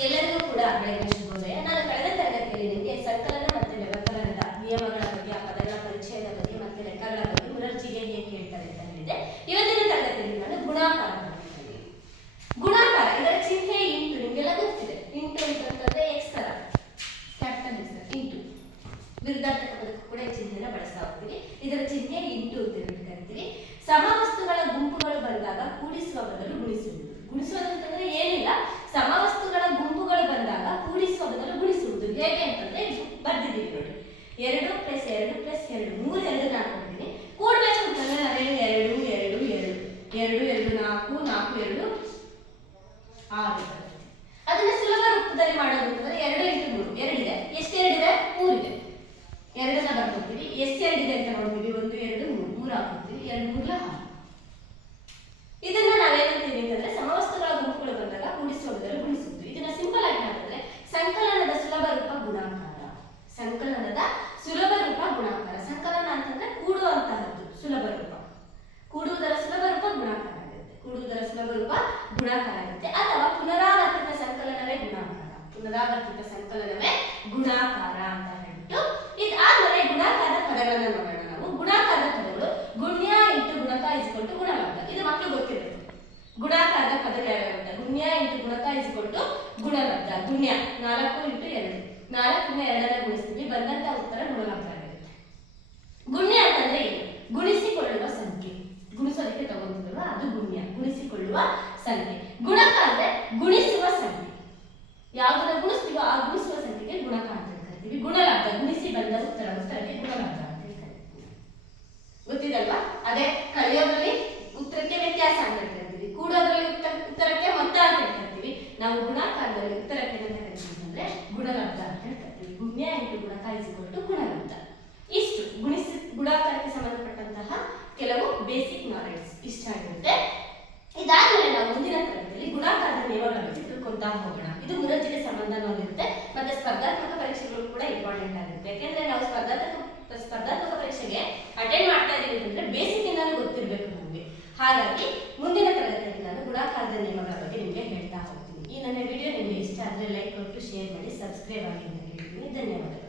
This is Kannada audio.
ಎಲ್ಲರಿಗೂ ಕೂಡ ಬೆಳಗ್ಗೆ ಶುಭೋದಯ ನಾನು ಕಳೆದ ತರಗತಿಯಲ್ಲಿ ನಿಮಗೆ ಸಂಕಲನ ಮತ್ತು ವ್ಯವಕಲನದ ನಿಯಮಗಳ ಬಗ್ಗೆ ಆ ಪದಗಳ ಪರಿಚಯದ ಬಗ್ಗೆ ಮತ್ತೆ ಲೆಕ್ಕಗಳ ಬಗ್ಗೆ ಮುರರ್ಜಿಗೆ ಹೇಗೆ ಹೇಳ್ತಾರೆ ಅಂತ ಹೇಳಿದೆ ಇವತ್ತಿನ ತರಗತಿಯಲ್ಲಿ ನಾನು ಗುಣಾಕಾರ. ಗುಣಾಕಾರ ಇದರ ಚಿಹ್ನೆ ಇಂಟು ನಿಮಗೆಲ್ಲ ಗೊತ್ತಿದೆ. ಇಂಟು ಅಂತಂದ್ರೆ ಎಕ್ಸ್ ತರ. Capital X into. ವಿರುದ್ಧಾರ್ಥಕ ಪದಕ್ಕೂ ಕೂಡ ಚಿಹ್ನೆನ ಬಳಸ್ತಾ ಹೋಗ್ತೀವಿ. ಇದರ ಚಿಹ್ನೆ ಇಂಟು ಅಂತ ಕರಿತೀವಿ. ಸಮವಸ್ತುಗಳ ಗುಂಪುಗಳು ಬಂದಾಗ ಕೂಡಿಸುವ ಬದಲು ಗುಣಿಸುವುದು. ಗುಣಿಸುವುದು ಅಂತಂದ್ರೆ ಏನಿಲ್ಲ ಸಮವಸ್ತುಗಳ ಗುಂಪುಗಳು ಬಂದಾಗ ಕೂಡಿಸುವ ಬದಲು ಗುಣಿಸುವುದು ಹೇಗೆ ಅಂತಂದ್ರೆ ಬರ್ದಿದ್ದೀವಿ ನೋಡಿ ಎರಡು ಪ್ಲಸ್ ಎರಡು ಪ್ಲಸ್ ಎರಡು ಮೂರು ಎರಡು ನಾಲ್ಕು ಕೊಟ್ಟಿದ್ದೀನಿ ಕೂಡ್ಬೇಕು ಅಂತಂದ್ರೆ ನಾವೇನು ಎರಡು ಎರಡು ಎರಡು ಎರಡು ಎರಡು ನಾಲ್ಕು ನಾಲ್ಕು ಎರಡು ಆರು ಬರುತ್ತೆ. ಅದನ್ನ ಸುಲಭ ರೂಪದಲ್ಲಿ ಮಾಡೋದು ಅಂತಂದ್ರೆ ಎರಡು ಇಂಟು ಮೂರು ಎರಡಿದೆ ಎಷ್ಟು ಎರಡಿದೆ ಮೂರಿದೆ ಎರಡನ್ನ ಬರ್ಕೊತೀವಿ ಎಷ್ಟು ಎರಡಿದೆ ಅಂತ ನೋಡ್ತೀವಿ ಒಂದು ಎರಡು ಮೂರು ಮೂರು ಹಾಕೋತೀವಿ ಎರಡು ಮೂರ್ಲ ಆರು ಇದನ್ನ ನಾವೇನಂತೀವಿ ಅಂತಂದ್ರೆ ಸಮವಸ್ತುಗಳ ಗುಂಪುಗಳು ಬಂದಾಗ ಕೂಡಿಸುವ ಬದಲು ಗುಣಿಸುವುದು ಇದನ್ನ ಸಿಂಪಲ್ ಆಗಿ ಮಾಡಿದ್ರೆ ಸಂಕಲನದ ಸುಲಭ ರೂಪ ಗುಣಾಕಾರ ಸಂಕಲನದ ಸುಲಭ ರೂಪ ಗುಣಾಕಾರ ಸಂಕಲನ ಅಂತಂದ್ರೆ ಕೂಡುವಂತಹದ್ದು ಸುಲಭ ರೂಪ ಕೂಡುವುದರ ಸುಲಭ ರೂಪ ಗುಣಾಕಾರ ಆಗುತ್ತೆ ರೂಪ ಗುಣಾಕಾರ ಆಗುತ್ತೆ ಅಥವಾ ಪುನರಾವರ್ತಿತ ಸಂಕಲನವೇ ಗುಣಾಕಾರ. ಪುನರಾವರ್ತಿತ ಸಂಕಲನವೇ ಗುಣಾಕಾರ ಅಂತ ಹೇಳ್ಬಿಟ್ಟು ಇದಾದ್ಮೇಲೆ ಗುಣಾಕಾರದ ಪದಗಳನ್ನ ನೋಡೋಣ ನಾವು. ಗುಣಾಕಾರದ ಪದಗಳು ಗುಣ್ಯ ಇಂಟು ಗುಣಕ ಇಸ್ಕೊಂಡು ಗುಣಲಬ್ಧ ಇದು ಮಕ್ಕಳು ಗೊತ್ತಿರುತ್ತೆ ಗುಣಾಕಾರದ ಪದಗಳು ಯಾವ್ಯಾವ ಅಂತ ಗುಣ್ಯ ಇಂಟು ಗುಣಕ ಇಸ್ಕೊಂಡು ಗುಣಲಬ್ಧ. ಗುಣ್ಯ ನಾಲ್ಕು ಇಂಟು ಎರಡು. ನಾಲ್ಕನ್ನ ಎರಡನ್ನ ಗುಣಿಸ್ತೀವಿ. ಬಂದಂತ ಉತ್ತರ ಗುಣಲಬ್ಧ ಆಗಿರುತ್ತೆ ಗುಣ್ಯ ಅಂತಂದ್ರೆ ಏನು ಗುಣಿಸಿಕೊಳ್ಳುವ ಸಂಖ್ಯೆ ಗುಣಿಸೋದಕ್ಕೆ ತಗೊಂಡಿಲ್ವಾ ಅದು ಗುಣ್ಯ ಗುಣಿಸಿಕೊಳ್ಳುವ ಸಂಖ್ಯೆ. ಗುಣಕ ಅಂದ್ರೆ ಗುಣಿಸುವ ಸಂಖ್ಯೆ. ಯಾವ್ದನ್ನ ಗುಣಿಸ್ತೀವೋ ಆ ಗುಣಿಸುವ ಸಂಖ್ಯೆಗೆ ಗುಣಕ ಅಂತ ಕರಿತೀವಿ. ಗುಣಲಬ್ಧ, ಗುಣಿಸಿ ಬಂದ ಉತ್ತರ ಉತ್ತರಕ್ಕೆ ಗುಣಲಬ್ಧ ಅಂತ ಕರಿತೀವಿ. ಗೊತ್ತಿದಲ್ವಾ? ಅದೇ ಕಲಿಯೋದ್ರಲ್ಲಿ ಉತ್ತರಕ್ಕೆ ವ್ಯತ್ಯಾಸ ಅಂತ ಕರಿತೀವಿ. ಕೂಡೋದ್ರಲ್ಲಿ ಉತ್ತರ ಉತ್ತರಕ್ಕೆ ಮೊತ್ತ ಅಂತ ಕರಿತೀವಿ. ನಾವು ಗುಣಾಕಾರದಲ್ಲಿ ಉತ್ತರಕ್ಕೆ ಅಂತ ಕರಿತೀವಿ ಅಂದ್ರೆ ಗುಣಲಬ್ಧ ಅಂತ ಕರಿತೀವಿ. ಗುಣ್ಯ ಇಂಟು ಗುಣಕ ಗುಣಲಬ್ಧ ಇಷ್ಟು ಗುಣಿಸಿ ಗುಣಾಕಾರಕ್ಕೆ ಸಂಬಂಧಪಟ್ಟಂತಹ ಕೆಲವು ಬೇಸಿಕ್ ನಾಲೆಡ್ಜ್ ಇಷ್ಟ ಆಗಿರುತ್ತೆ ಇದಾದ್ಮೇಲೆ ನಾವು ಮುಂದಿನ ತರಗತಿಯಲ್ಲಿ ಗುಣಾಕಾರದ ನಿಯಮಗಳ ಬಗ್ಗೆ ತಿಳ್ಕೊಂತಾ ಇದು ಮುರಜ್ಜಿಗೆ ಸಂಬಂಧ ಸಂಬಂಧವಾಗಿರುತ್ತೆ. ಮತ್ತೆ ಸ್ಪರ್ಧಾತ್ಮಕ ಪರೀಕ್ಷೆಗಳು ಕೂಡ ಇಂಪಾರ್ಟೆಂಟ್ ಆಗುತ್ತೆ ಯಾಕೆಂದ್ರೆ ನಾವು ಸ್ಪರ್ಧಾತ್ಮಕ ಸ್ಪರ್ಧಾತ್ಮಕ ಪರೀಕ್ಷೆಗೆ ಅಟೆಂಡ್ ಮಾಡ್ತಾ ಇದೀವಿ ಅಂತಂದ್ರೆ ಬೇಸಿಕ್ ಏನಾದ್ರು ಗೊತ್ತಿರಬೇಕು ನಮಗೆ. ಹಾಗಾಗಿ ಮುಂದಿನ ತರಗತಿಯಲ್ಲಿ ನಾನು ಗುಣಾಕಾರದ ನಿಯಮಗಳ ಬಗ್ಗೆ ನಿಮಗೆ ಹೇಳ್ತಾ ಹೋಗ್ತೀನಿ. ಈ ನನ್ನ ವಿಡಿಯೋ ನಿಮಗೆ ಇಷ್ಟ ಆದರೆ ಲೈಕ್ ಕೊಟ್ಟು ಶೇರ್ ಮಾಡಿ ಸಬ್ಸ್ಕ್ರೈಬ್ ಆಗಿ ಅಂತ ಹೇಳ್ತೀನಿ ಧನ್ಯವಾದಗಳು.